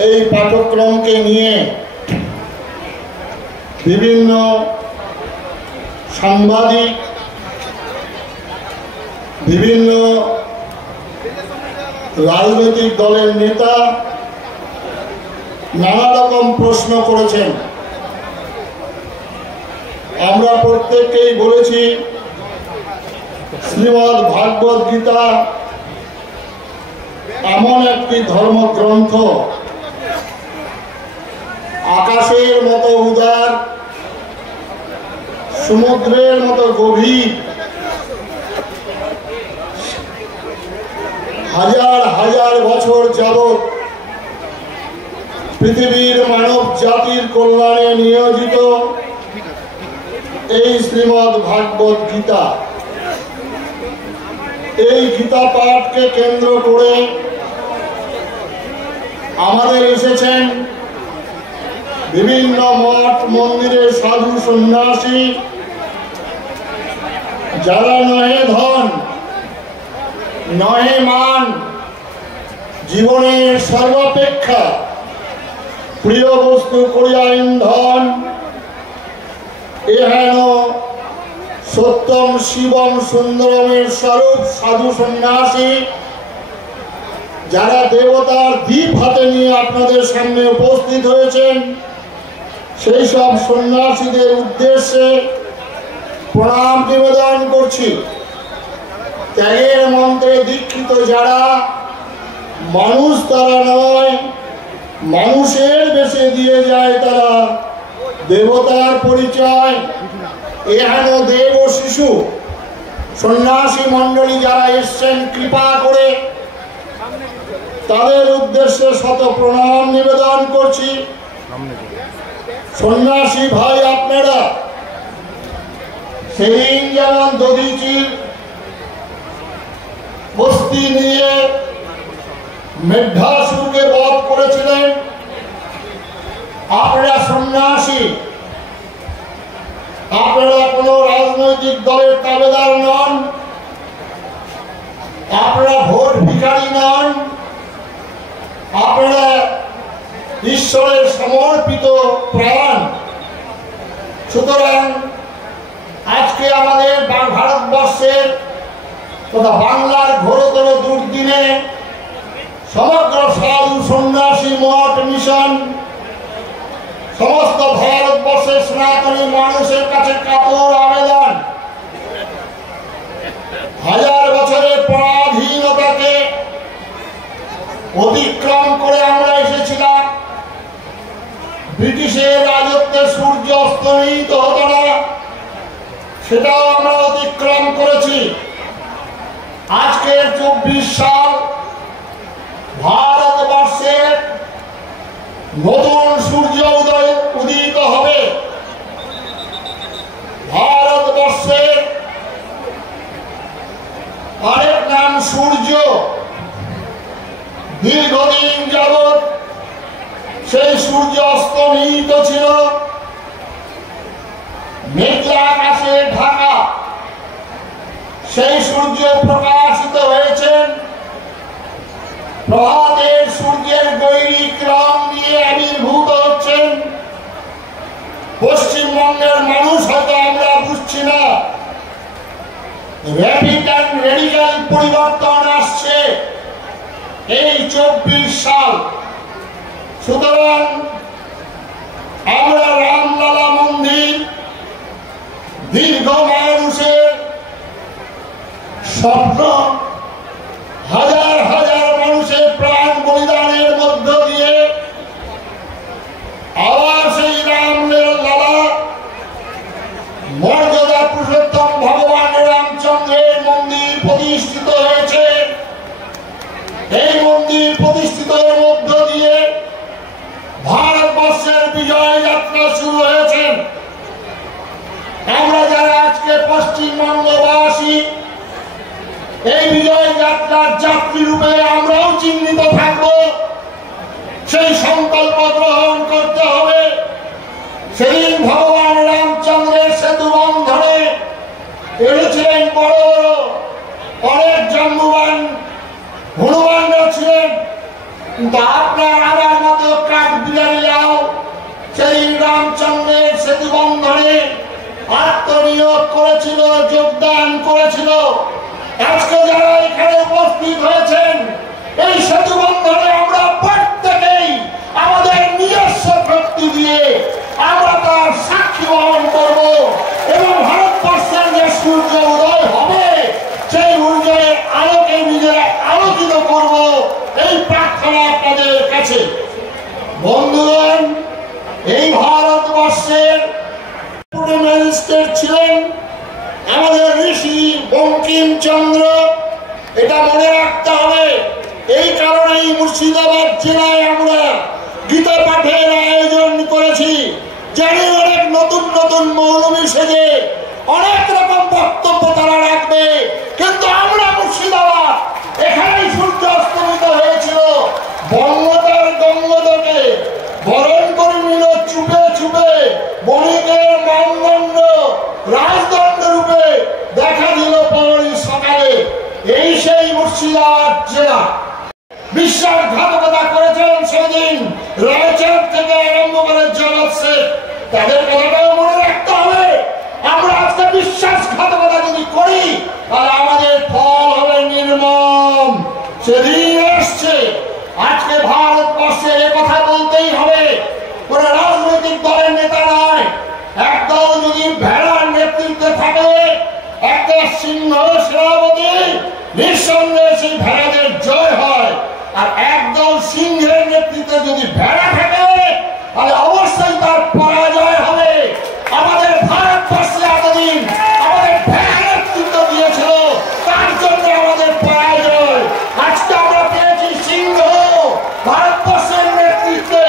এই পাঠ্যক্রমকে নিয়ে বিভিন্ন সাংবাদিক, বিভিন্ন রাজনৈতিক দলের নেতা নানা রকম প্রশ্ন করেছেন। আমরা প্রত্যেককেই বলেছি শ্রীমদ্ ভাগবত গীতা এমন একটি ধর্মগ্রন্থ, আকাশের মতো উদার, সমুদ্রের মতো গভীর, হাজার হাজার বছর যাবৎ পৃথিবীর মানব জাতির কল্যাণে নিয়োজিত এই শ্রীমদ্ ভাগবত গীতা। এই গীতা পাঠকে কেন্দ্র করে আমাদের এসেছেন বিভিন্ন মঠ মন্দিরের সাধু সন্ন্যাসী, যারা নহে ধন নহে মান, জীবনের সর্বাপেক্ষা প্রিয় বস্তু করিয়া ইন্ধন, এহেন সত্যম শিবম সুন্দরমের স্বরূপ সাধু সন্ন্যাসী, যারা দেবতার দীপ হাতে নিয়ে আপনাদের সামনে উপস্থিত হয়েছেন, সেই সব সন্ন্যাসীদের উদ্দেশ্যে প্রণাম নিবেদন করছি। ত্যাগের মন্ত্রে দীক্ষিত যারা, মানুষ তারা নয়, মানুষের বেশে দিয়ে যায় তারা দেবতার পরিচয়, এহেন দেব শিশু সন্ন্যাসী মণ্ডলী যারা এসছেন কৃপা করে, তাদের উদ্দেশ্যে শত প্রণাম নিবেদন করছি। সন্ন্যাসী ভাই আপনারা সেদিন যেমন দধিচির বস্তি নিয়ে মেঘাসুরকে বধ করেছিলেন, আপনারা সন্ন্যাসী, আপনারা কোন রাজনৈতিক দলের তাবেদার নন, আপনারা ভোট ভিখারি নন, আপনারা ঈশ্বরের সমর্পিত প্রাণ। সুতরাং আজকে আমাদের ভারতবর্ষের তথা বাংলার ঘোরতর দুর্দিনে সমগ্র সাধু সন্ন্যাসী মঠ মিশন সমস্ত ভারতবর্ষের সনাতনী মানুষের কাছে কাতর আবেদন, হাজার বছরের পরাধীনতাকে অতিক্রম করে আমরা এসেছিলাম। ব্রিটিশের রাজত্বে সূর্য অস্তমিত হতো না, সেটাও আমরা অতিক্রম করেছি। আজকের 24 সাল ভারতবর্ষের নতুন সূর্য উদিত হবে। ভারতবর্ষের আরেক নাম সূর্য। দীর্ঘদিন যাবৎ সেই সূর্য অস্তমিত ছিল, মেঘলা আকাশে ঢাকা। সেই সূর্য প্রকাশিত হয়েছেন, প্রভাতের সূর্যের গৈরিক রং নিয়ে আবির্ভূত হচ্ছেন। পশ্চিমবঙ্গের মানুষ হয়তো আমরা বুঝছি না, র্যাপিড অ্যান্ড রেডিক্যাল পরিবর্তন আসছে এই 24 সাল। সুতরাং আমরা রামলালা মন্দির, দীর্ঘ মানুষের স্বপ্ন, হাজার হাজার মানুষের প্রাণ বলিদানের মধ্য দিয়ে আবার সেই রামলালা মর্যাদা পুরুষোত্তম ভগবান রামচন্দ্রের মন্দির প্রতিষ্ঠিত হয়েছে। এই মন্দির প্রতিষ্ঠিতের মধ্য দিয়ে ভারতবর্ষের বিজয় যাত্রা শুরু হয়েছে। আমরা যারা আজকে পশ্চিমবঙ্গবাসী, এই বিজয় যাত্রার যাত্রী রূপে আমরাও চিহ্নিত থাকব। সেই সংকল্প গ্রহণ করতে হবে। সেদিন ভগবান রামচন্দ্রের সেতু বন্ধনে এনেছিলেন বড় বড় অনেক জম্বুবান হনুমানরা ছিলেন, কিন্তু আপনার আমার মতো কাঠবিড়ালিরাও সেই রামচন্দ্রের সেতু বন্ধনে আত্মনিয়োগ করেছিল, যোগদান করেছিল। আজকে যারা এখানে উপস্থিত হয়েছেন, এই সেতু বন্ধনে আমরা প্রত্যেকেই আমাদের নিজস্ব শক্তি দিয়ে আমরা তার সাক্ষী বহন করব এবং ভারতবর্ষের যে সূর্য উদয় হবে সেই সূর্যের আলোকে নিজেরা আলোকিত করব, এই প্রার্থনা আপনাদের কাছে। বন্ধুগণ, এই ভারতবর্ষের ম্যাজিস্ট্রেট ছিলেন আমাদের ঋষি বঙ্কিমচন্দ্র, এটা মনে রাখতে হবে। এই কারণেই মুর্শিদাবাদ জেলায় আমরা গীতা পাঠের আয়োজন করেছি। জানি অনেক নতুন নতুন মৌলবী সেজে অনেক রকম বক্তব্য তারা রাখবে, কিন্তু আমরা মুর্শিদাবাদ এখানেই সূর্য অস্তমিত হয়েছিল। বঙ্গতার গঙ্গোদকে বরণ করে নিল চুপে চুপে, বণিকের মানদণ্ড রাজদণ্ড রূপে দেখা দিল পৌরি সকালে। এই সেই মুর্শিদাবাদ জেলা। বিশ্বাসঘাতকতা করেছেন সেদিন রায়চাঁদ থেকে আরম্ভ করে জগৎ শেখ, তাদের কথাটাও মনে রাখতে হবে। আমরা আজকে বিশ্বাসঘাতকতা যদি করি তাহলে আমাদের ফল হবে নির্মম। সেদিন আসছে, আজকে ভারতবর্ষে কথা বলতেই হবে। কোন রাজনৈতিক দলের নেতা নয়, একদল যদি ভেড়ার নেতৃত্বে থাকে, একটা সিংহ সেনাপতি, নিঃসন্দেহে সেই ভেড়াদের জয় হয়। আর একদল সিংহের নেতৃত্বে যদি ভেড়া থাকে তাহলে অবশ্যই তার পরাজয় হবে। আমাদের ভারতবর্ষে এতদিন আমাদের ভেড়া নেতৃত্ব দিয়েছিল, তার জন্য আমাদের পরাজয়। আজকে আমরা পেয়েছি সিংহ ভারতবর্ষের নেতৃত্বে,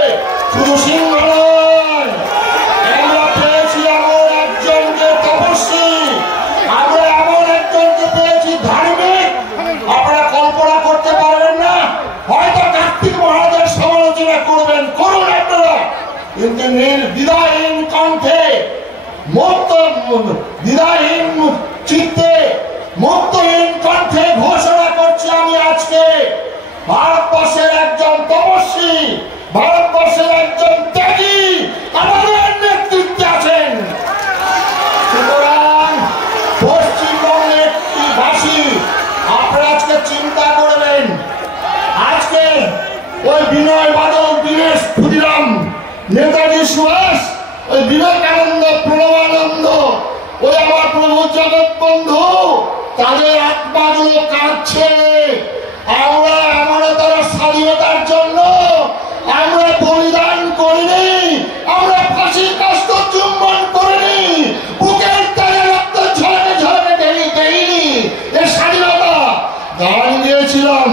শুধু সিংহ নয়, আমরা পেয়েছি এমন একজনকে তপস্বী, আমরা এমন একজনকে পেয়েছি ধার্মিক, আপনারা কল্পনা করতে পারবেন না। হয়তো কার্তিক মহারাজের সমালোচনা করবেন, করুন আপনারা, কিন্তু দ্বিধাহীন কণ্ঠে, দ্বিধাহীন চিত্তে, মুক্তহীন কণ্ঠে ঘোষণা করছি আমি আজকে ভারতবর্ষের একজন তপস্বী, ভারতবর্ষের একজন ত্যাগী আমাদের নেতৃত্বে আছেন। সুতরাং পশ্চিমবঙ্গের বাসী আপনারা আজকে চিন্তা করবেন, আজকে ওই বিনয় বাদল, দীনেশ ক্ষুদিরাম, নেতাজি সুভাষ, ওই বিবেকানন্দ, প্রণবানন্দ, ওই আমার প্রভু জগৎ বন্ধু, তাদের আত্মাগুলো কাঁদছে। আমরা আমাদের স্বাধীনতার জন্য আমরা বলিদান করিনি, আমরা ফাঁসির কাষ্ঠ চুম্বন করিনি, বুকের তালে রক্ত ঝলকে ঝলকে দেইনি। এই স্বাধীনতা গান দিয়েছিলাম,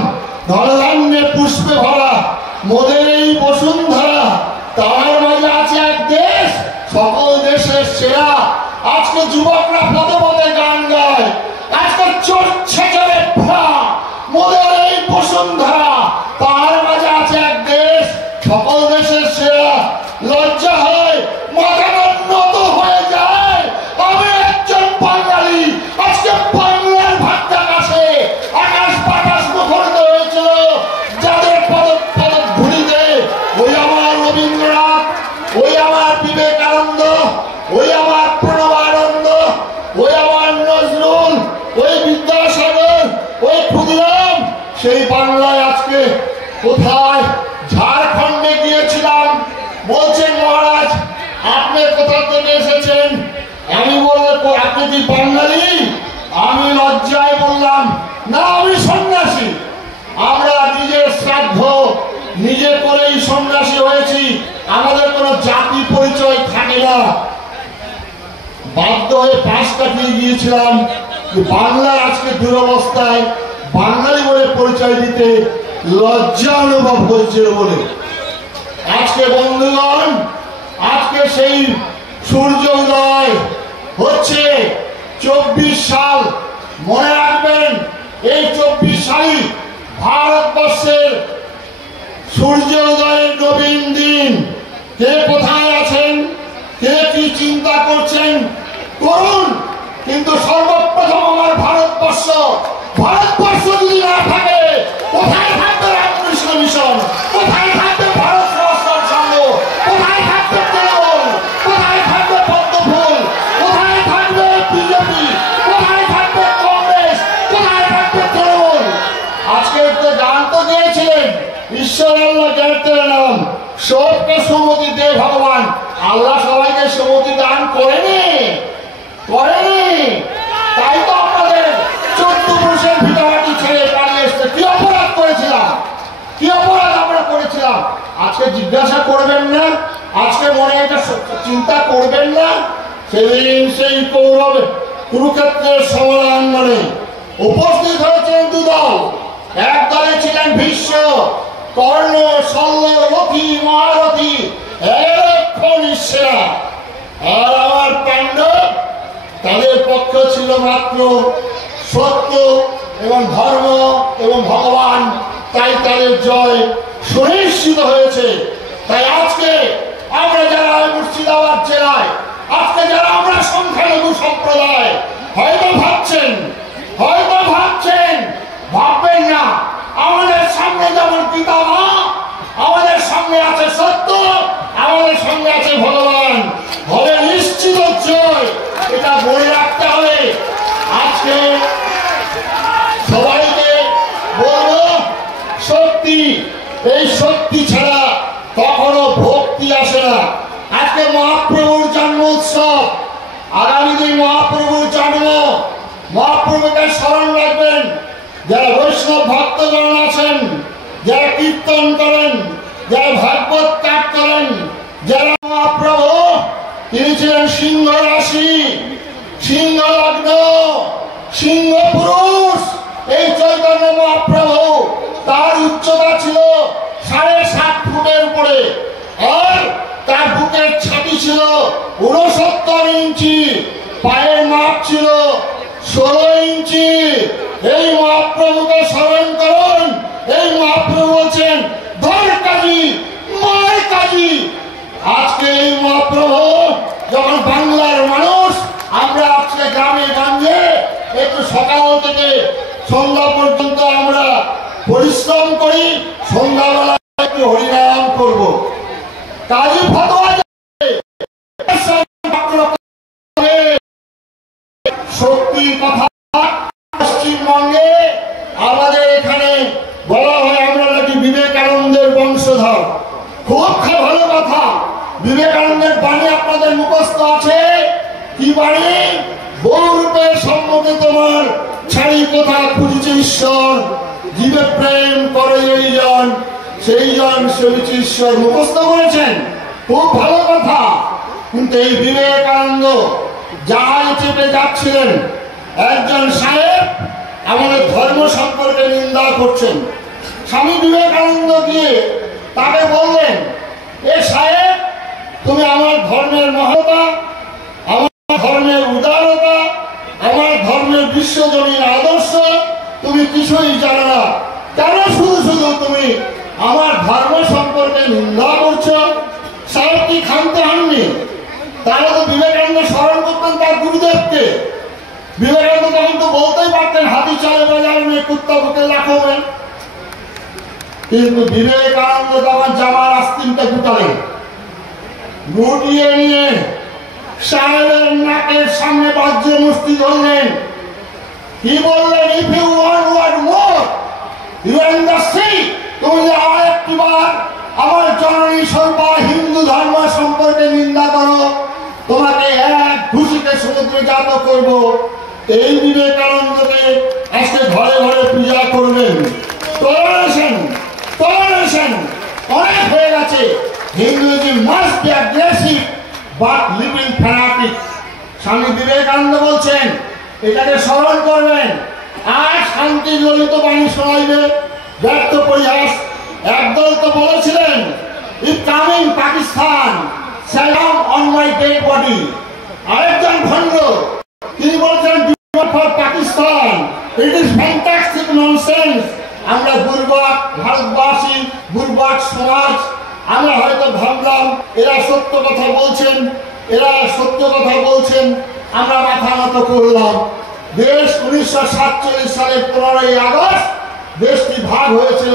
ধনধান্যে পুষ্পে ভরা মোদের এই বসুন্ধরা, তার মাঝে আছে এক দেশ সকল দেশের সেরা। আজকে যুবকরা পদে পদে গান গায়, আজকে চড়ছে চলে মোদের এই বসুন্ধরা, তার মাঝে আছে এক দেশ সকল দেশের সেরা। লজ্জা হয়, মাথা নত হয়ে যায়, আমি একজন বাঙালি। আজকে বাংলার ভাগ্যের কাছে আকাশ বাতাস মুখরিত হয়েছিল যাদের পদক পদক ধুলিতে। ওই আমার রবীন্দ্রনাথ, ওই আমার বিবেকানন্দ, ওই আমার প্রণবানন্দ, ওই আমার নজরুল, ওই বিদ্যাসাগর, ওই ক্ষুদিরাম, সেই বাংলায় আজকে কোথায়? ঝাড়খণ্ডে গিয়েছিলাম, বলছেন মহারাজ আপনি কোথা থেকে এসেছেন? আমি বললাম আপনি কি বাঙালি? আমি লজ্জায় বললাম না, আমি সন্ন্যাসী। আমরা নিজের শ্রাদ্ধ নিজে করেই সন্ন্যাসী হয়েছি, আমাদের কোনো জাতি পরিচয় থাকে না। বাধ্য হয়ে পাশ কাটিয়ে গিয়েছিলাম। বাংলার আজকে দুরবস্থায় বাঙালি বলে পরিচয় দিতে লজ্জা অনুভব হয়েছিল বলে। আজকে বন্ধুগণ, আজকে সেই সূর্য উদয় হচ্ছে 24 সাল, মনে রাখবেন এই 24 সালই ভারতবর্ষের সূর্য উদয়ের নবীন দিন। কে কোথায় আছেন, কে কি চিন্তা করছেন করুন, কিন্তু সর্বপ্রথম আমার ভারতবর্ষ যদি না থাকে কোথায় থাকবে রামকৃষ্ণ মিশন? ঈশ্বর আল্লাহ জানতে নাম সবকে সম্মতি দে ভগবান। আল্লাহ সবাইকে সম্মতি দান করেনি, তাই তো আপনাদের 14% ভিটামাটি ছেড়ে পালিয়ে এসছে। কি অপরাধ করেছিলাম, কি অপরাধ আমরা করেছিলাম? আজকে জিজ্ঞাসা করবেন না, আজকে মনে এটা চিন্তা করবেন না? সেদিন সেই কৌরব কুরুক্ষেত্রের সমরাঙ্গনে উপস্থিত হয়েছেন দুদল। এক দলে ছিলেন ভীষ্ম, কর্ণ, শল্য, রথি, মহারথী, নিঃসেরা। আর আমার পাণ্ডব, তাদের পক্ষ ছিল মাত্র সত্য এবং ধর্ম এবং ভগবান। তাই তাদের জয় সুনিশ্চিত হয়েছে। তাই আজকে আমরা যারা মুর্শিদাবাদ জেলায়, আজকে যারা আমরা সংখ্যালঘু সম্প্রদায়, হয়তো ভাবছেন ভাববেন না, আমাদের সামনে যেমন পিতা মা, আমাদের সামনে আছে সত্য, আমাদের সামনে আছে ভগবান, হবে নিশ্চিত জয়। এটা মনে রাখতে হবে। আজকে সবাইকে বলবো, শক্তি, এই শক্তি ছাড়া কখনো ভক্তি আসে না। আজকে মহাপ্রভুর জন্ম উৎসব, আগামী দিন মহাপ্রভুর জন্ম, মহাপ্রভুকে স্মরণ রাখবেন। যারা বৈষ্ণব ভক্তগণ আছেন, যারা কীর্তন করেন, যারা ভাগবত পাঠ করেন, যারা মহাপ্রভু তিনি ছিলেন সিংহ রাশি, সিংহ লগ্ন, সিংহ পুরুষ। এই চৈতন্য মহাপ্রভু, তার উচ্চতা ছিল 7.5 ফুটের উপরে, আর তার বুকের ছাতি ছিল 69 ইঞ্চি, পায়ের মাপ ছিল 16 ইঞ্চি। এই মহাপ্রভুকে স্মরণ করুন। এই মহাপ্রভু বলছেন ধর কাজী মার কাজী। আজকে এই মহাপ্রভু যখন বাংলার মানুষ, আমরা আজকে গ্রামে গঞ্জে একটু সকাল থেকে সন্ধ্যা পর্যন্ত আমরা পরিশ্রম করি, সন্ধ্যাবেলা একটু হরিনাম করবো। কাজী ফতোয়া শক্তির কথা পশ্চিমবঙ্গে আমাদের এখানে বলা হয় আমরা নাকি বিবেকানন্দের বংশধর। খুব ভালো কথা। বিবেকানন্দের বাণী আপনাদের মুখস্থ আছে? কি বাণী? বহুরূপের সম্মুখে তোমার ছাড়ি কোথা খুঁজছে ঈশ্বর, জীবে প্রেম করে এই জন, সেই জন সেবিছে ঈশ্বর। মুখস্থ করেছেন? খুব ভালো কথা। কিন্তু এই বিবেকানন্দ জাহাজে চেপে যাচ্ছিলেন, একজন সাহেব আমাদের ধর্ম সম্পর্কে নিন্দা করছেন। স্বামী বিবেকানন্দ গিয়ে তাকে বললেন, এ সাহেব, তুমি আমার ধর্মের মহত্তা, আমার ধর্মের উদারতা, আমার ধর্মের বিশ্বজনীন আদর্শ তুমি কিছুই জানো না, কেন শুধু শুধু তুমি আমার ধর্ম সম্পর্কে নিন্দা করছো? সাহেব কি ক্ষান্ত হননি? তাহলে তো বিবেকানন্দ স্মরণ করতেন তার গুরুদেবকে। বিবেকানন্দ তখন তো বলতেই পারতেন হাতি চলে বাজার মেয়ে কুত্তা বুকে লাখবেন। কিন্তু বিবেকানন্দ তখন জামার আস্তিনটা গুটালেন, গুটিয়ে নিয়ে সাহেবের নাকের সামনে বাহ্য মুষ্টি ধরলেন। কি বললেন? If you want what more you and the sea. তুমি আর একটিবার আমার জননী সর্বা হিন্দু ধর্ম সম্পর্কে নিন্দা করো, তোমাকে এক ঘুষিতে সমুদ্রে জাত করব। এই বিবেকানন্দকে আজকে ঘরে ঘরে পূজা করবেন। টলারেশন অনেক হয়ে গেছে। Hinduism must be aggressive but living fanatic. Swami Vivekananda বলছেন এটাকে স্মরণ করবেন। আর শান্তি ললিত বাণী শোনাইবে, ব্যর্থ পরিহাস। একদল তো বলেছিলেন ইফ কামিং পাকিস্তান সালাম অন মাই ডেড বডি। আরেকজন ভণ্ড তিনি বলছেন for Pakistan, it is fantastic nonsense. আমরা বুর্বক ভারতবাসী, বুর্বক সমাজ, আমরা হয়তো ভাবলাম এরা সত্য কথা বলছেন, আমরা মাথা নত করলাম। দেশ 1947 সালের 15ই আগস্ট দেশটি ভাগ হয়েছিল।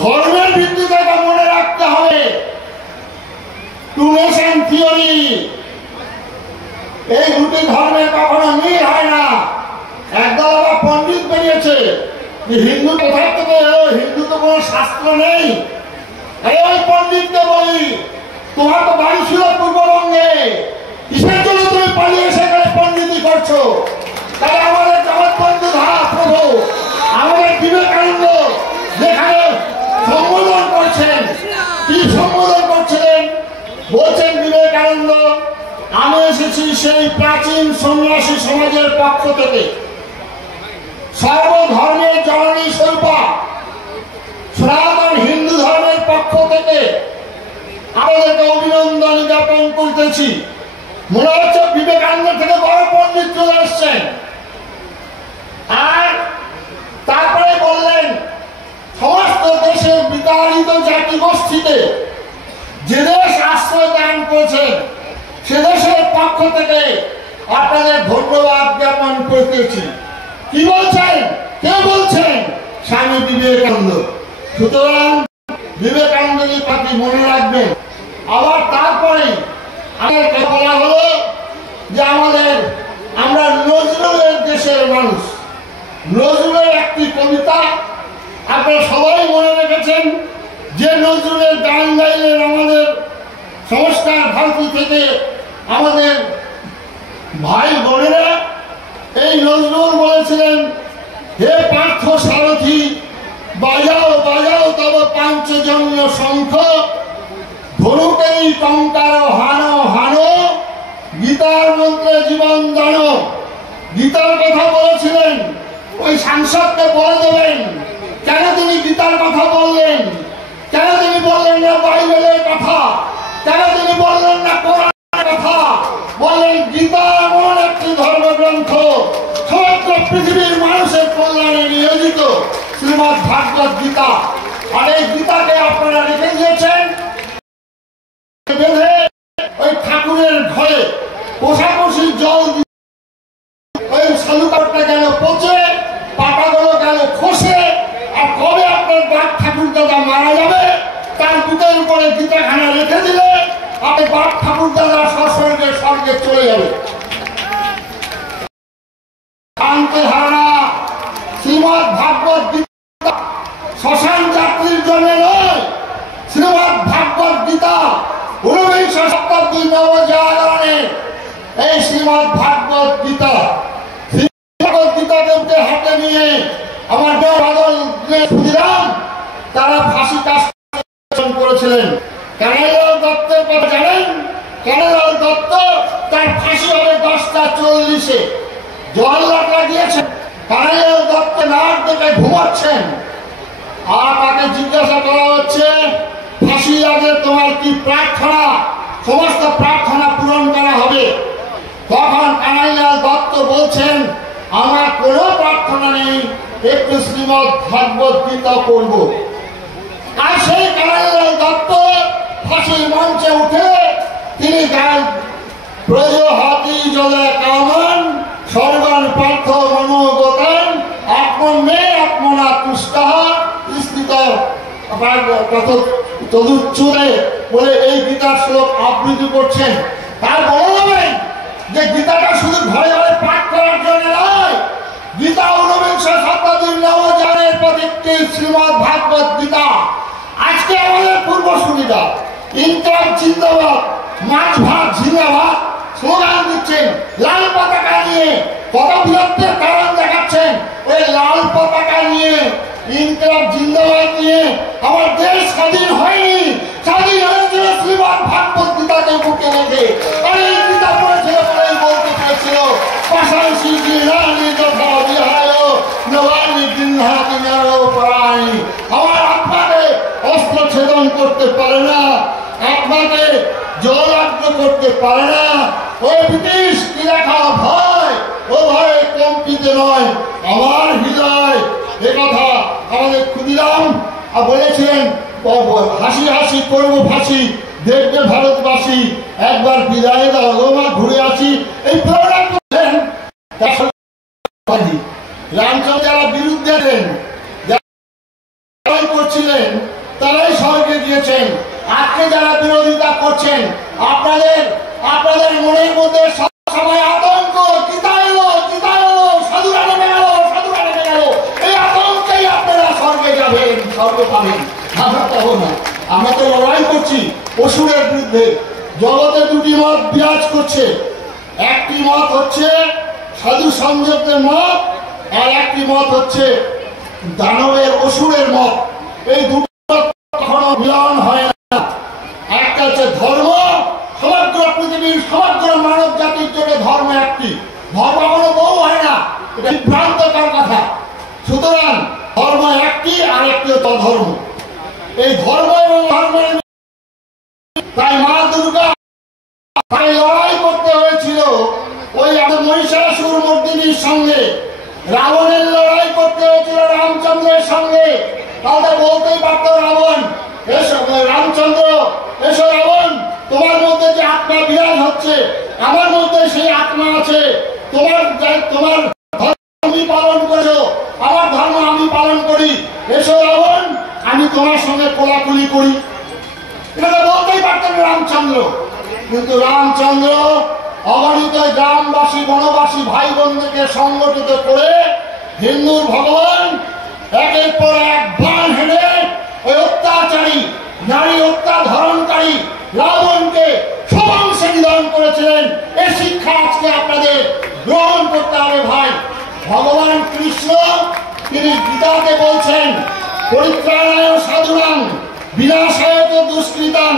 ধর্মের ভিত্তিতে মনে রাখতে হবে। টু নেশন থিওরি, এই দুটি ধর্মের কখনো মিল হয় না। একদল আবার পণ্ডিত বেরিয়েছে, হিন্দু কোথা থেকে এলো? হিন্দু তো কোনো শাস্ত্র নেই। ওই পণ্ডিতকে বলি, তোমার তো বাড়ি ছিল পূর্ববঙ্গে, কিসের জন্য তুমি পালিয়ে সেখানে পণ্ডিতি করছো? তাই আমাদের জগৎবন্ধু ধারা প্রভু, আমাদের বিবেকানন্দ যেখানে সম্বোধন করছেন, কি সম্বোধন করছিলেন? বলছেন বিবেকানন্দ, আমি এসেছি সেই প্রাচীন সন্ন্যাসী সমাজের পক্ষ থেকে, সর্বধর্মের জননী স্বরূপা সনাতন হিন্দু ধর্মের পক্ষ থেকে আমাদেরকে অভিনন্দন জ্ঞাপন করতেছি। মনে হচ্ছে বিবেকানন্দ থেকে বড় পণ্ডিত চলে এসছেন। আর তারপরে বললেন, সমস্ত দেশের বিতাড়িত জাতি গোষ্ঠীতে যে দেশ আশ্রয় দান করেছেন সে দেশের পক্ষ থেকে আপনাদের ধন্যবাদ জ্ঞাপন করতেছি। কি বলছেন? কে বলছেন? স্বামী বিবেকানন্দ। সুতরাং বিবেকানন্দের পাখি মনে রাখবেন। আবার তারপরে আমাদেরকে বলা হলো যে আমরা নজরুলের দেশের মানুষ। নজরুলের একটি কবিতা আপনারা সবাই মনে রেখেছেন, যে নজরুলের গান গাইলেন আমাদের সংস্কার ভারতী থেকে আমাদের ভাই বোনেরা। এই নজরুল বলেছিলেন, হে পার্থ সারথি বাজাও বাজাও তব পাঞ্চজন্য শঙ্খ, ধনুকেই টঙ্কার হানো হানো, গীতার মন্ত্রে জীবন দান। গীতার কথা বলেছিলেন, ওই সাংসদকে বলে দেবেন কেন তিনি গীতার কথা বললেন, কেন তিনি বললেন না বাইবেলের কথা, কেন তিনি বললেন না কোরআনের কথা। বললেন গীতা এমন একটি ধর্মগ্রন্থ, সমগ্র পৃথিবীর মানুষের কল্যাণে নিয়োজিত শ্রীমৎ ভাগবত গীতা। আর এই গীতাকে আপনারা রেখে দিয়েছেন বেঁধে ওই ঠাকুরের ঘরে কোষাকুষি জল, ওই সালুকারটা গেল পচে, পাতাগুলো গেল খসে। আর কবে আপনার বাপ ঠাকুর দাদা মারা যাবে তার বুকের উপরে গীতাখানা রেখে দিলে আপনার বাপ ঠাকুর দাদা সস্বর্গে স্বর্গে চলে যাবে। শান্তি ধারণা শ্রীমৎ ভাগবত গীতা শ্মশান যাত্রীর জন্য নয়। শ্রীমৎ ভাগবত গীতা 19 শতাব্দীর নবজাগরণে এই শ্রীমৎ ভাগবত গীতা, ভাগবত গীতাকে হাতে নিয়ে আমার বাদল ক্ষুদিরাম তারা ফাঁসি কাজ করেছিলেন। কানাইলাল দত্তের কথা জানেন? কানাইলাল দত্ত তার ফাঁসি হবে 10টা 40-এ। জওয়াহরলাল লাগিয়েছেন, কানাইলাল দত্ত নাক দেখে ঘুমাচ্ছেন। আর তাকে জিজ্ঞাসা করা হচ্ছে, ফাঁসি আগে তোমার কি প্রার্থনা? সমস্ত প্রার্থনা পূরণ করা হবে। তখন কানাইলাল দত্ত বলছেন, আমার কোনো প্রার্থনা নেই, একটু শ্রীমৎ ভাগবত গীতা পড়ব। আর সেই কানাইলাল দত্ত ফাঁসির মঞ্চে উঠে তিনি গান, প্রজ হাতি জলে কামান সর্বান পার্থ মনোগতান আত্মনে আত্মনা তুষ্টাহ স্থিত তদুচ্চুরে বলে এই গীতার শ্লোক আবৃত্তি করছেন। তার বলা যাবেন যে গীতাটা শুধু ঘরে ঘরে পাঠ করার জন্য নয়, গীতা 19 শতাব্দীর নবজাগরণের প্রতীকটি শ্রীমৎ ভাগবত গীতা। আজকে আমাদের পূর্বসূরীরা ইনকলাব জিন্দাবাদ, মাছ ভাত জিন্দাবাদ স্লোগান দিচ্ছেন, লাল পতাকা নিয়ে কত বিরক্তের কারণ দেখাচ্ছেন। ওই লাল পতাকা নিয়ে, ইনকলাব জিন্দাবাদ নিয়ে আমার দেশ স্বাধীন হয়নি। স্বাধীন হয়েছিল শ্রীমৎ ভাগবত গীতাকে বুকে রেখে। আর এই গীতা পড়েছিল বলেই বলতে পেরেছিল, পাশাপাশি গৃহাণী যথা বিহায় নবানী গৃহাণী পরাণী। আমার আত্মাকে অস্ত্র ছেদন করতে পারে না, আত্মাকে জলাগ্ন করতে পারে না। ওই ব্রিটিশ কি লেখা ভয়, ও ভয় কম্পিতে নয় আমার হৃদয়। একথা আমাদের ক্ষুদিরাম বলেছিলেন, হাসি হাসি করবো ফাঁসি, দেখবে ভারতবাসী একবার বিদায় দাও গো মা, ঘুরে আসি। এই প্রেরণা করলেন রামচন্দ্র। যারা বিরুদ্ধে করছিলেন তারাই স্বর্গে গিয়েছেন। আজকে যারা বিরোধিতা করছেন, আপনাদের মনের মধ্যে সবসময় আতঙ্ক, গীতা এলো, গীতা এলো, সাধুরা নেমে গেল, সাধুরা নেমে গেল। এই আতঙ্কেই স্বর্গ পাবেন। আমরা পাবো না। আমরা তো লড়াই করছি অসুরের বিরুদ্ধে। জগতে দুটি মত বিরাজ করছে। একটি মত হচ্ছে সাধু সংযমদের মত, আর একটি মত হচ্ছে দানবের অসুরের মত। এই দুটো কখনো মিলন হয় না। একটা হচ্ছে ধর্ম, সমগ্র পৃথিবীর সমগ্র মানব জাতির জন্য ধর্ম একটি। ধর্ম কোনো বহু হয় না, এটা বিভ্রান্তকর কথা। সুতরাং ধর্ম একটি, আর একটি হচ্ছে অধর্ম। এই ধর্ম এবং ধর্মের তাই মা দুর্গা তাই লড়াই করতে হয়েছিল ওই মহিষাসুর মর্দিনীর সঙ্গে। রাবণের লড়াই করতে হয়েছিল রামচন্দ্রের সঙ্গে। তাহলে বলতেই পারত রাবণ, এসো রামচন্দ্র, এসো রাবণ, তোমার মধ্যে যে আত্মা বিরাজ হচ্ছে, আমার মধ্যে সেই আত্মা আছে। তোমার ধর্ম তুমি পালন করো, আমার ধর্ম আমি পালন করি। এসো রাবণ, আমি তোমার সঙ্গে কোলাকুলি করি। এটা বলতেই পারতেন রামচন্দ্র। কিন্তু রামচন্দ্র অগণিত গ্রামবাসী বনবাসী ভাই বোনদেরকে সংগঠিত করে হিন্দুর ভগবান একের পর এক বাণ হেনে ওই অত্যাচারী নারী হত্যা ধরণকারী রাবণকে সবংশে নিধন করেছিলেন। এই শিক্ষা আজকে আপনাদের গ্রহণ করতে হবে ভাই। ভগবান কৃষ্ণ তিনি গীতাতে বলছেন, পরিত্রাণায় সাধুনাং বিনাশায় দুষ্কৃতাং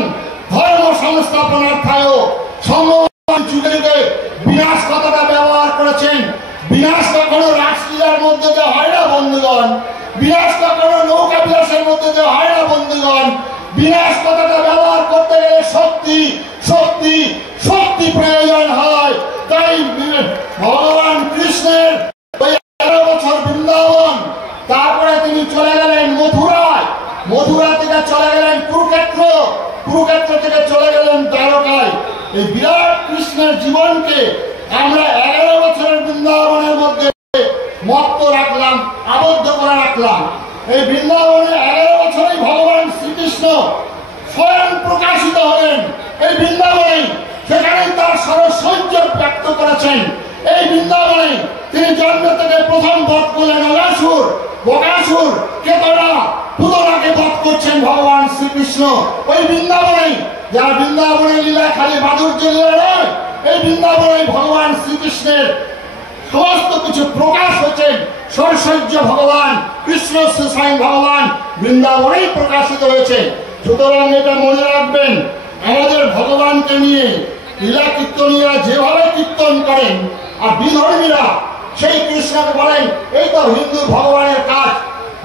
ধর্ম সংস্থাপনার্থায়। যুগে যুগে বিনাশ কথাটা ব্যবহার করেছেন। বিনাশ কখনো রাজলীলার মধ্যে যে হয় না বন্ধুগণ, বিনাশ কখনো নৌকা বিলাসের মধ্যে যে হয় না বন্ধুগণ। বিনাশ কথাটা ব্যবহার করতে গেলে শক্তি শক্তি শক্তি প্রয়োজন হয়। তাই ভগবান কৃষ্ণের ওই 11 বছর বৃন্দাবন, তারপরে তিনি চলে গেলেন মথুরায়, মথুরা থেকে চলে গেলেন কুরুক্ষেত্র, কুরুক্ষেত্র থেকে চলে গেলেন দ্বারকায়। এই বিরাট কৃষ্ণের জীবনকে আমরা 11 বছরের বৃন্দাবনের মধ্যে মত্ত রাখলাম, আবদ্ধ করে রাখলাম। এই বৃন্দাবনে 11 বছরেই ভগবান শ্রীকৃষ্ণ স্বয়ং প্রকাশিত হলেন এই বৃন্দাবনে। সেখানে তার সরসৌর্য ব্যক্ত করেছেন। এই বৃন্দাবনে তিনি জন্ম থেকে প্রথম বধ করলেন অগাসুর, বকাসুর, কেতনা, পুতনাকে বধ করছেন ভগবান শ্রীকৃষ্ণ ওই বৃন্দাবনে। যারা বৃন্দাবনের লীলা খালি মাধুর্য লীলা নয়, এই বৃন্দাবনে ভগবান শ্রীকৃষ্ণের সমস্ত কিছু প্রকাশ হচ্ছেন। সরসৌর্য ভগবান কৃষ্ণ স্বয়ং ভগবান বৃন্দাবনেই প্রকাশিত হয়েছে। সুতরাং এটা মনে রাখবেন, আমাদের ভগবানকে নিয়ে লীলা কীর্তনীরা যেভাবে কীর্তন করেন, আর বিধর্মীরা সেই কৃষ্ণকে বলেন এই তো হিন্দু ভগবানের কাজ।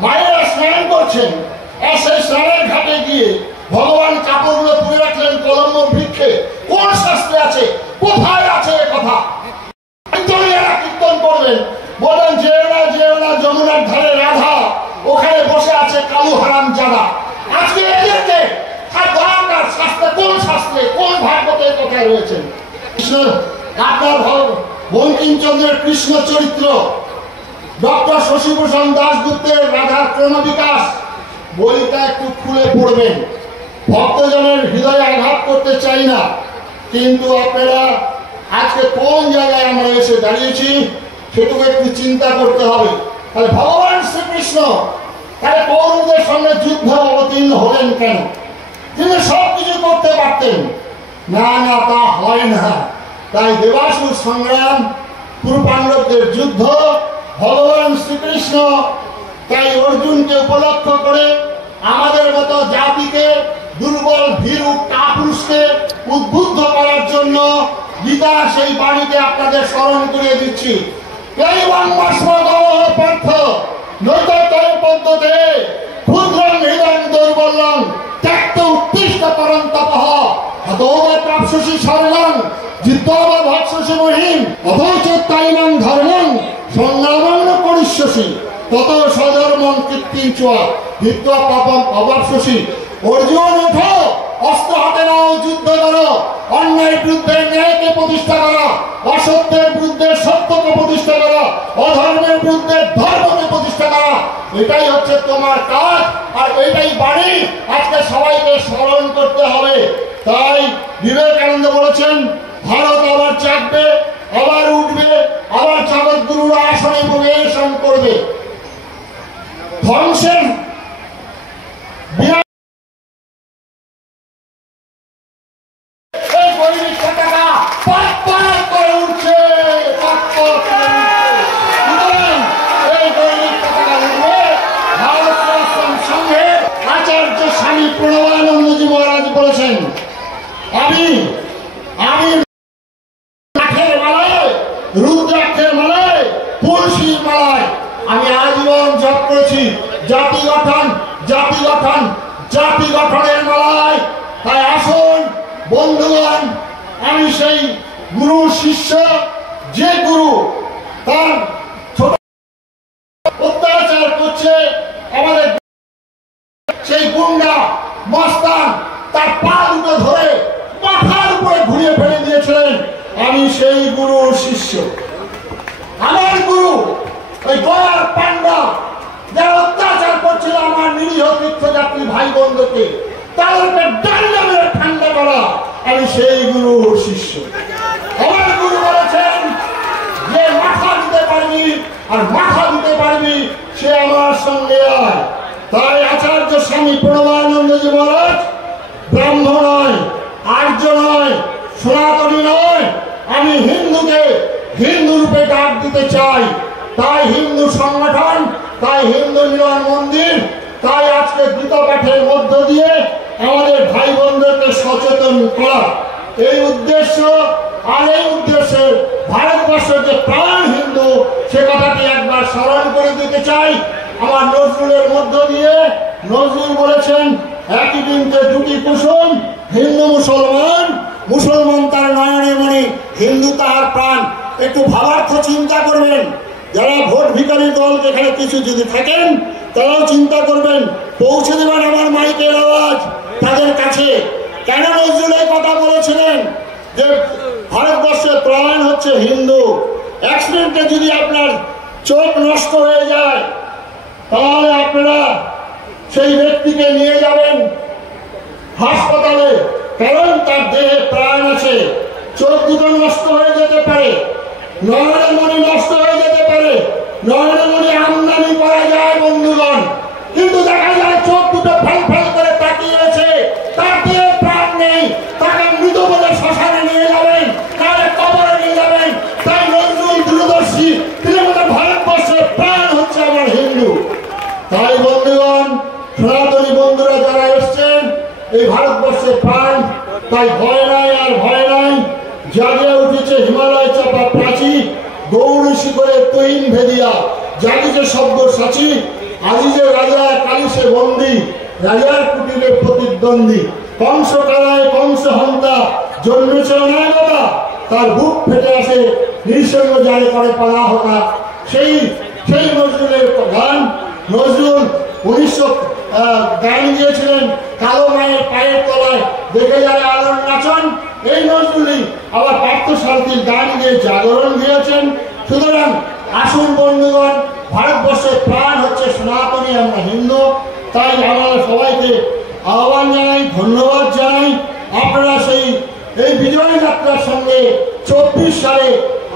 মায়েরা স্নান করছেন, আর সেই স্নানের ঘাটে গিয়ে ভগবান কাপড়গুলো তুলে রাখলেন কলম্ব বৃক্ষে। কোন শাস্ত্রে আছে, কোথায় আছে এ কথা? কীর্তন করবেন, বলেন যেও না যেও না যমুনার ধারে রাধা, ওখানে বসে আছে কালু হারাম জাদা। আজকে এদেরকে শাস্ত্রে, কোন শাস্ত্রে, কোন ভাগবতে কোথায় রয়েছেন? কৃষ্ণ আপনার বঙ্কিমচন্দ্রের কৃষ্ণ চরিত্র, ডক্টর শশীভূষণ দাশগুপ্তের রাধার ক্রমবিকাশ বইটা একটু খুলে পড়বেন। ভক্তজনের হৃদয়ে আঘাত করতে চাই না, কিন্তু আপনারা আজকে কোন জায়গায় আমরা এসে দাঁড়িয়েছি সেটুকু একটু চিন্তা করতে হবে। তাহলে ভগবান শ্রীকৃষ্ণ তাহলে কৌরবদের সঙ্গে যুদ্ধ অবতীর্ণ হলেন কেন? তিনি সবকিছু করতে পারতেন না, না তা হয় না। তাই দেবাসুর সংগ্রাম, কুরু পাণ্ডবদের যুদ্ধ, ভগবান শ্রীকৃষ্ণ তাই অর্জুনকে উপলক্ষ করে আমাদের মতো জাতিকে, দুর্বল ভীরু কাপুরুষকে উদ্বুদ্ধ করার জন্য গীতা সেই বাণীকে আপনাদের স্মরণ করিয়ে দিচ্ছি। পার্থ নৈতয় পদ্ধতে ক্ষুদ্রং হৃদয়ং দৌর্বল্যং ত্যক্ত উত্তিষ্ঠ পরন্তপঃ হতোবা প্রাপ্স্যসি স্বর্গং জিত্বা ভক্ষসি মহিম অথচৈতাইনং ধর্মং সংগ্রামং ন করিষ্যসি তত স্বধর্মং কীর্তিং চ হিত্বা পাপং অবাপ্স্যসি। অর্জুন ওঠো, অস্ত্র হাতে নাও, যুদ্ধ করো, অন্যায়ের বিরুদ্ধে ন্যায়কে প্রতিষ্ঠা করো, অসত্যের বিরুদ্ধে সত্যকে প্রতিষ্ঠা করো, অধর্মের বিরুদ্ধে ধর্মকে প্রতিষ্ঠা করো। এটাই হচ্ছে তোমার কাজ, আর এটাই বাণী আজকে সবাইকে স্মরণ করতে হবে। তাই বিবেকানন্দ বলেছেন, ভারত আবার চাকবে, আবার উঠবে, আবার জগৎগুরুর আসনে পরিবেশন করবে। ধ্বংসের বলেছেন আমি আমি কাঠের মালায়, রুদ্রাক্ষের মালায়, তুলসীর মালায় আমি আজীবন জপ করেছি জাতি গঠন, জাতি গঠন, জাতি গঠনের মালায়। তাই আসুন বন্ধুগণ, আমি সেই গুরু শিষ্য, যে গুরু তার অত্যাচার করছে আমাদের সেই গুন্ডা মস্তান, তার পা দুটো ধরে মাথার উপরে ঘুরিয়ে ফেলে দিয়েছিলেন, আমি সেই গুরু শিষ্য। আমার গুরু ওই গয়ার পান্ডা যারা অত্যাচার করছিল আমার নিরীহ তীর্থযাত্রী ভাই বোনদেরকে, তাদেরকে ডান্ডা মেরে ঠান্ডা করা, আমি সেই গুরু শিষ্য। আমার গুরু বলেছেন যে মাথা দিতে পারবি আর মাথা দিতে পারবি সে আমার সঙ্গে আয়। তাই আচার্য স্বামী প্রণবানন্দজি মহারাজ ব্রাহ্ম নয়, আর্য নয়, সনাতনী নয়, আমি হিন্দুকে হিন্দু রূপে ডাক দিতে চাই। তাই হিন্দু সংগঠন, তাই হিন্দু মিলন মন্দির, তাই আজকে গীতা পাঠের মধ্য দিয়ে আমাদের ভাই বোনদেরকে সচেতন করা, এই উদ্দেশ্য। আর এই উদ্দেশ্যে ভারতবর্ষের যে প্রাণ হিন্দু সে কথাটি একবার স্মরণ করে দিতে চাই। আমার নজরুলের মধ্য দিয়ে নজরুল বলেছেন একই বৃন্তে দুটি কুসুম, হিন্দু মুসলমান, মুসলমান তার নয়নে মনে, হিন্দু তাহার প্রাণ। একটু ভাবার্থ চিন্তা করবেন, যারা ভোট ভিখারি দল যেখানে কিছু যদি থাকেন তারাও চিন্তা করবেন, পৌঁছে দেবেন আমার মাইকের আওয়াজ তাদের কাছে। কেন নজরুল এই কথা বলেছিলেন যে ভারতবর্ষের প্রাণ হচ্ছে হিন্দু। অ্যাক্সিডেন্টে যদি আপনার চোখ নষ্ট হয়ে যায় তাহলে আপনারা সেই ব্যক্তিকে নিয়ে যাবেন হাসপাতালে, কারণ তার দেহে প্রাণ আছে। চোখ দুটো নষ্ট হয়ে যেতে পারে, নয়নের মণি নষ্ট হয়ে যেতে পারে, নয়নের মণি আমদানি করা যায় বন্ধুগণ, কিন্তু দেখা যায় চোখ দুটো ফেল ফেল করে তাকিয়ে আছে, তার দেহে প্রাণ নেই, তাকে মৃত বলে শ্মশানে নিয়ে যাবেন, তাহলে কবরে নিয়ে যাবেন। তাই নজরুল দূরদর্শী, তিনি আমাদের ভারতবর্ষের প্রাণ হচ্ছে আমার হিন্দু। তাই বন্ধুগণ, সনাতনী বন্ধুরা যারা এসছেন এই ভারতবর্ষের প্রাণ, তাই ভয় নাই আর ভয় নাই। জাগিয়ে উঠেছে হিমালয় চাপা প্রাচী, গৌরী শিখরে তৈন ভেদিয়া, জাগিছে শব্দ সাচী, আজি যে রাজা কালিসে বন্দী, রাজার কুটিরে প্রতিদ্বন্দ্বী, কংস কারায় কংস হন্তা, জন্মেছে অনাগতা, তার বুক ফেটে আসে নিঃসঙ্গ জানে করে পালা হতা। সেই নজরুলের গান। নজরুল 1900 গান গিয়েছিলেন কালো মায়ের পায়ের তলায় দেখে যারা আলোর নাচন, এই নজরুলই আবার পার্থসারথীর গান গিয়ে জাগরণ দিয়েছেন। সুতরাং আসুন বন্ধুগণ, ভারতবর্ষের প্রাণ হচ্ছে সনাতনী, আমরা হিন্দু। তাই আমরা সবাইকে আহ্বান জানাই, ধন্যবাদ জানাই। আপনারা এই বিজয় যাত্রার সঙ্গে 24 সালে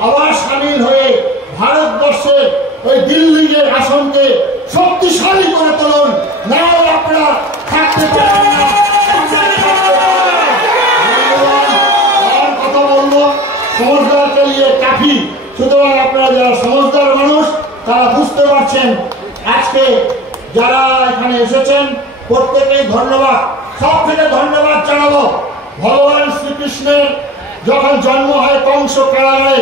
আবার সামিল হয়ে ভারতবর্ষের ওই দিল্লির আসনকে শক্তিশালী করে তুলুন, না হলে আপনারা থাকতে পারেন না। কথা বলবো সমঝদার চালিয়ে কাফি। সুতরাং আপনারা যারা সমঝদার মানুষ তারা বুঝতে পারছেন। আজকে যারা এখানে এসেছেন প্রত্যেকেই ধন্যবাদ। সব থেকে ধন্যবাদ জানাবো ভগবান শ্রীকৃষ্ণের যখন জন্ম হয় কংস কারাগারে,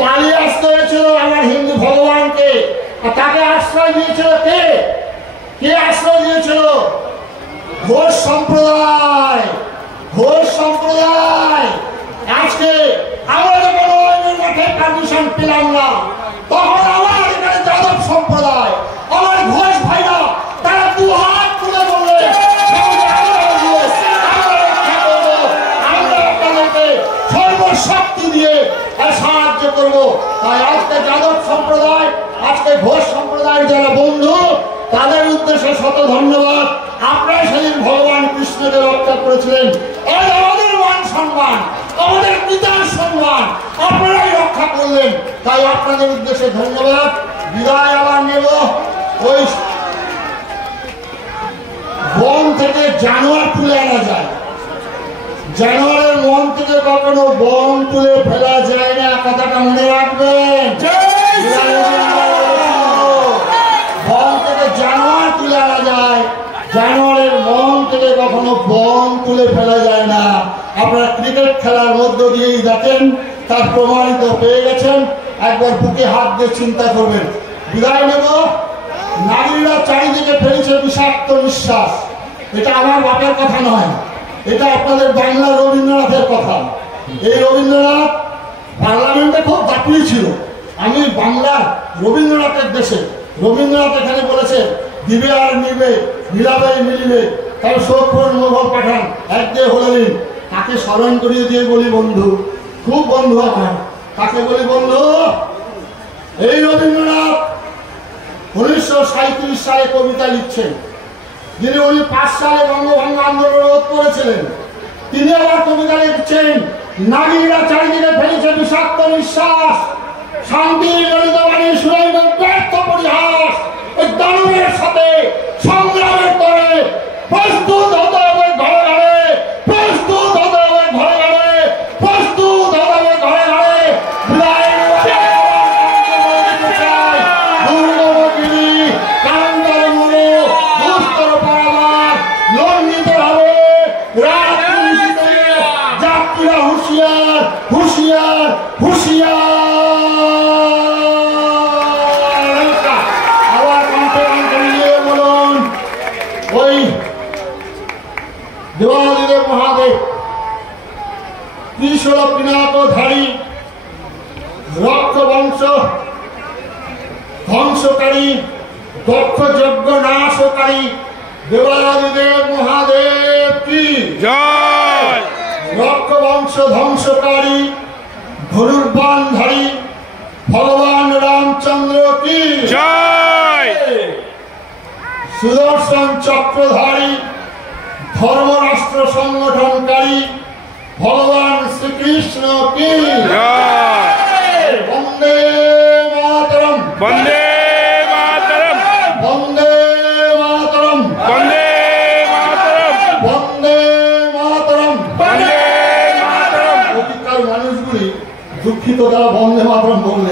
পালিয়ে আসতে হয়েছিল আমার হিন্দু ভগবানকে, আর তাকে আশ্রয় দিয়েছিল কে? কে আশ্রয় দিয়েছিল? ঘোষ সম্প্রদায়। ঘোষ সম্প্রদায়। আজকে আমরা যখন ওই মাঠে পারমিশন পেলাম না, তখন আমার এখানে যাদব সম্প্রদায়, আমার ঘোষ ভাইরা, তারা দু হাত তুলে বললে আমরা আপনাদেরকে সর্বশক্তি দিয়ে সাহায্য করবো। তাই আজকে যাদব সম্প্রদায়, আজকে ঘোষ সম্প্রদায়ের যারা বন্ধু, তাদের উদ্দেশ্যে শত ধন্যবাদ। আপনারা সেদিন ভগবান কৃষ্ণকে রক্ষা করেছিলেন, আজ আমাদের মান সম্মান, আমাদের পিতার সম্মান আপনারাই রক্ষা করলেন। তাই আপনাদের উদ্দেশ্যে ধন্যবাদ। বিদায় আবার নেব। ওই বন থেকে জানোয়ার তুলে আনা যায়, জানোয়ারের মন থেকে কখনো বন তুলে ফেলা যায় না, কথাটা মনে রাখবেন। বন থেকে জানোয়ার তুলে আনা যায়, জানোয়ারের মন থেকে কখনো বন তুলে ফেলা যায় না। আপনারা ক্রিকেট খেলার মধ্য দিয়েই দেখেন, তার প্রমাণিত পেয়ে গেছেন। একবার বুকে হাত দিয়ে চিন্তা করবেন। বিদায় নেব। নারীরা চারিদিকে ফেলেছে বিষাক্ত নিঃশ্বাস। এটা আমার বাপের কথা নয়, এটা আপনাদের বাংলার রবীন্দ্রনাথের কথা। এই রবীন্দ্রনাথ পার্লামেন্টে খুব দাপিয়ে ছিল। আমি বাংলার রবীন্দ্রনাথের দেশে, রবীন্দ্রনাথ এখানে বলেছে দিবে আর নিবে, মিলাবে মিলিবে, তার শোকর মোগল পাঠান এক দিয়ে হলেন। তাকে স্মরণ করিয়ে দিয়ে বলি বন্ধু, খুব বন্ধু আমার, তাকে বলি বন্ধু, এই রবীন্দ্রনাথ 1937 সালে কবিতা লিখছেন, যিনি 5 সালে বঙ্গভঙ্গ আন্দোলন রোধ করেছিলেন। তিনি আবার কবিতা লিখছেন, নারীরা চারিদিকে ফেলেছে বিষাক্ত নিঃশ্বাস, শান্তির ললিত বাণী শুনাইবেন ব্যর্থ পরিহাস। ওই দানবের সাথে সংগ্রামের পরে প্রস্তুত হতে হবে ঘরে ঘরে, প্রস্তুত হতে হবে ঘরে ঘরে, প্রস্তুত হতে হবে ঘরে ঘরে। দুর্গমগিরি কারণ মনে দুস্তর পারাবার লঙ্ঘিত হবে। যাত্রীরা হুঁশিয়ার হুঁশিয়ার হুঁশিয়ার। ওই দেবাদিদেব মহাদেব ত্রিশূল পিনাকধারী, রক্ত বংশ ধ্বংসকারী, দক্ষ যজ্ঞ নাশকারী দেবাদিদেব মহাদেব কি জয়। রক্ত বংশ ধ্বংসকারী ধনুর্বাণধারী ভগবান রামচন্দ্র কি জয়। সুদর্শন চক্রধারী ধর্মরাষ্ট্র সংগঠনকারী ভগবান শ্রীকৃষ্ণ কি জয়। বন্দে মাতরম, বন্দে মাতরম, বন্দে মাতরম, বন্দে মাতরম, বন্দে মাতরম, বন্দে মাতরম। অতীতকার মানুষগুলি দুঃখিত, তারা বন্দে মাতরম বললেন।